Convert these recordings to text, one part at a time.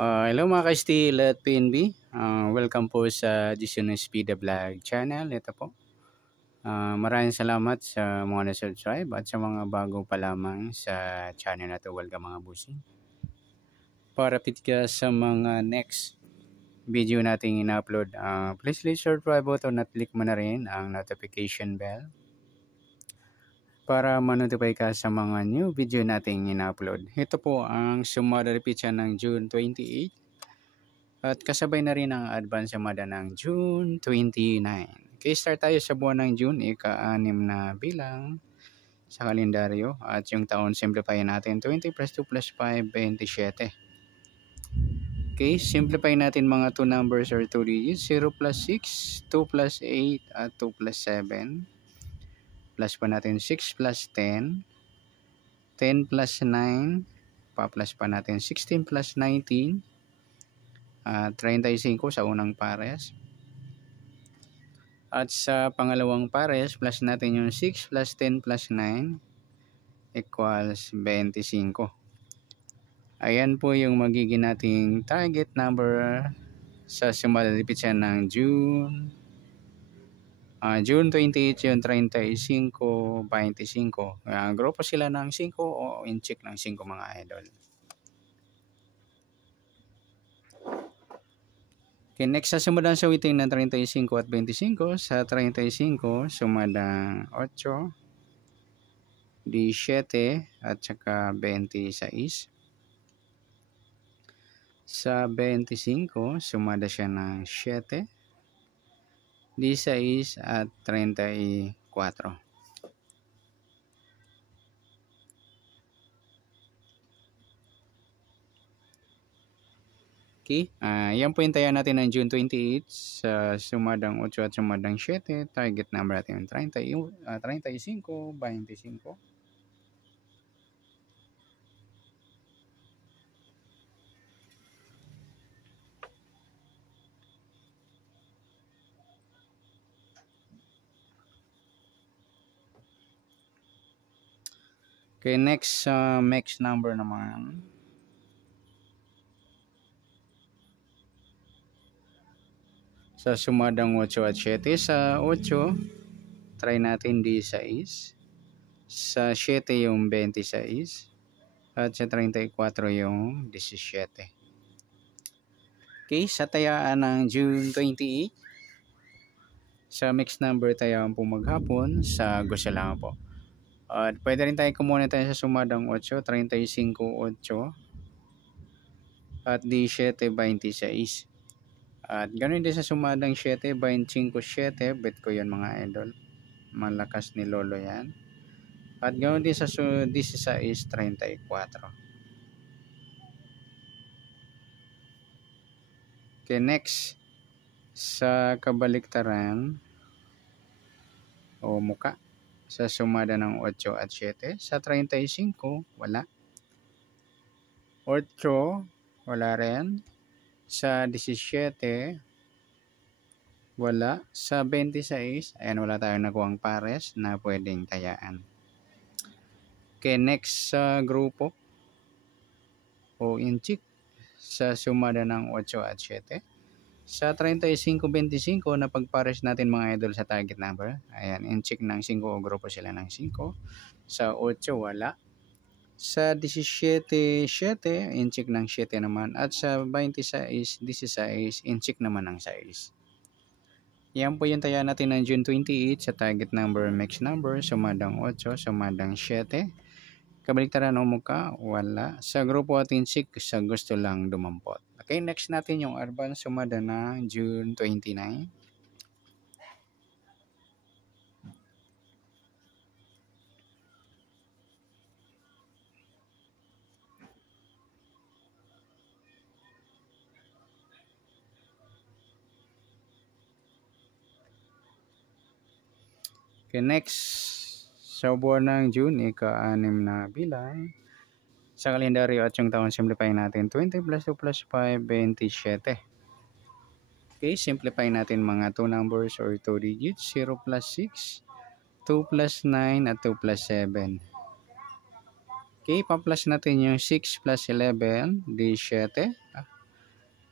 Hello mga ka-Steel at PNB. Welcome po sa Gisunos Pida Vlog channel. Ito po. Maraming salamat sa mga na-subscribe at sa mga bago pa lamang sa channel na to. Welcome mga busing. Para update ka sa mga next video nating ina-upload, please hit subscribe button at click mo na rin ang notification bell para ma-notify ka sa mga new video nating ina-upload. Ito po ang sumada repeat ng June 28. At kasabay na rin ang advance sumada ng June 29. Okay, start tayo sa buwan ng June, ika-6 na bilang sa kalendaryo. At yung taon, simplify natin. 20 plus 2 plus 5, 27. Okay, simplify natin mga 2 numbers or 2 digits. 0 plus 6, 2 plus 8, at 2 plus 7. Plus pa natin 6 plus 10. 10 plus 9. Pa-plus pa natin 16 plus 19. 35 sa unang pares. At sa pangalawang pares, plus natin yung 6 plus 10 plus 9 equals 25. Ayan po yung magiging nating target number sa sumalipit siya ng June 28 yung 35, 25. Grupo sila ng 5 o in-check ng 5 mga idol. Okay, next sa sumadang sawiting ng 35 at 25. Sa 35, sumadang 8, 17 at saka 26. Sa 25, sumada siya ng 7, 16 at 34. Okay, yan po yung tayo natin ng June 28 sa sumadang 8 at sumadang 7. Target number natin yung 35, 25. Okay, next number naman. Sa sumadang 8 at 7, sa 8, try natin D6. Sa 7 yung 26. At sa 34 yung 17. Okay, sa tayaan ng June 28. Sa mixed number tayaan po maghapon sa gusto lang po. At pwede rin tayo kumuna tayo sa sumadang 8, 35, 8. At D7, 26. At ganoon din sa sumadang 7, 25, 7. Bet ko yan mga idol. Malakas ni Lolo yan. At ganoon din sa 16, 34. Okay, next. Sa kabaliktaran o muka. Sa sumada ng 8 at 7. Sa 35, wala. 8, wala rin. Sa 17, wala. Sa 26, ayan, wala tayong nakuhang pares na pwedeng tayaan. Okay, next sa grupo o in-check sa sumada ng 8 at 7. Sa 35, 25 na pagpares natin mga idol sa target number. Ayan, in-check ng 5 o grupo sila ng 5. Sa 8, wala. Sa 17, 7, in-check ng 7 naman. At sa 26, 16, in-check naman ng 6. Yan po yung taya natin ng June 28 sa target number, mixed number, sumadang 8, sumadang 7. Kabaliktaran o muka, wala. Sa grupo atin check, sa gusto lang dumampot. Okay, next natin yung advance sumada na June 29. Okay, next sa buwan ng June, ika-6 na bilang sa kalendaryo at yung taon, simplify natin. 20 plus 2 plus 5, 27. Okay, simplify natin mga 2 numbers or 2 digits. 0 plus 6, 2 plus 9, at 2 plus 7. Okay, pa-plus natin yung 6 plus 11, 17.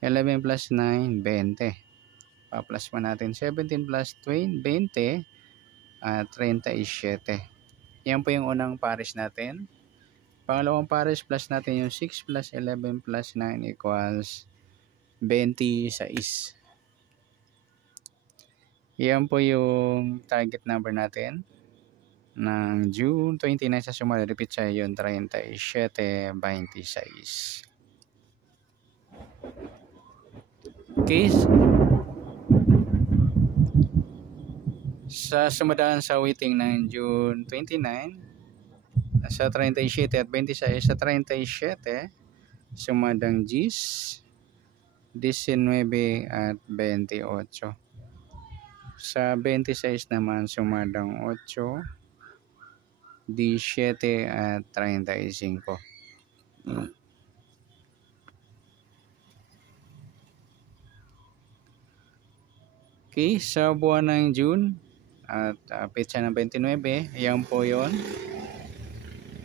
11 plus 9, 20. Pa-plus pa natin 17 plus 20 at 37. Yan po yung unang pares natin. Pangalawang pares plus natin yung 6 plus 11 plus 9 equals 26. Yan po yung target number natin ng June 29 sa sumali. Repeat sa yun, 37.26. Okay. Sa sumadaan sa waiting ng June 29, sa 37 at 26, sa 37, sumadang Gs, 19 at 28. Sa 26 naman, sumadang 8, 17 at 35. Okay, sa buwan ng June at petsa ng 29, yan po yon.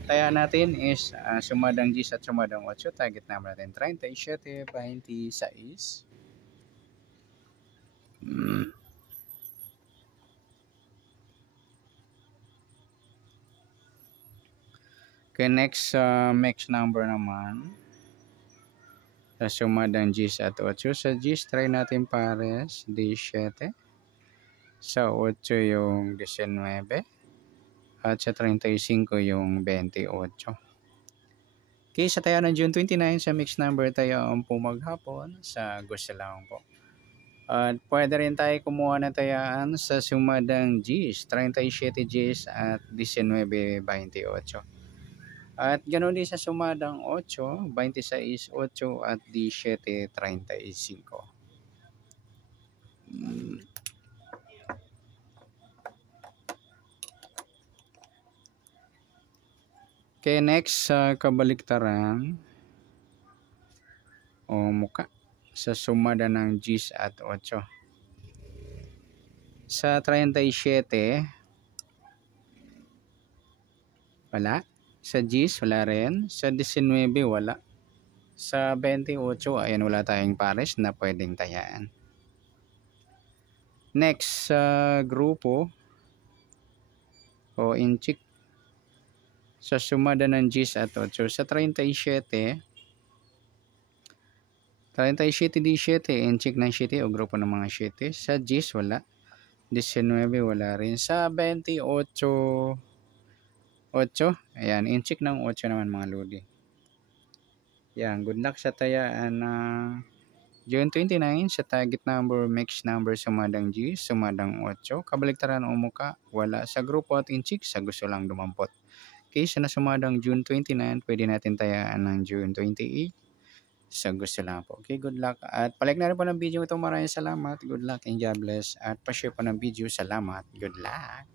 Taya natin is sumadang Gs at sumadang 8. Target naman natin 37.26. Okay, next number naman. Sa sumadang Gs at 8. Sa Gs, try natin pares 17. Sa 8 yung 19. At sa 35 yung 28. Okay, sa taya ng June 29, sa mixed number tayo ang pumaghapon sa gusto lang po. At pwede rin tayo kumuha ng tayaan sa sumadang Gs, 37 Gs at 19.28. At ganoon din sa sumadang 8, 26, 8 at 17.35. Okay, next sa kabaliktaran o muka sa sumada ng Gs at 8. Sa 37, wala. Sa Gs, wala rin. Sa 19, wala. Sa 28, ayan, wala tayong pares na pwedeng tayaan. Next sa grupo o inchik sa sumada ng Gs at 8. Sa 37, 17, inchik ng 7 o grupo ng mga 7. Sa Gs, wala. 19, wala rin. Sa 28, 8. Ayan, inchik ng 8 naman mga lodi. Yan, good luck sa tayaan na June 29 sa target number, mixed number, sumadang G, sumadang 8. Kabaliktaran o muka, wala. Sa grupo at inchik, sa gusto lang dumampot. Okay, sa nasumadang June 29, pwede natin tayaan ng June 28. Sa gusto lang po. Okay, good luck. At palike na rin po ng video ito. Maraming salamat. Good luck and God bless. At pa-share po ng video. Salamat. Good luck.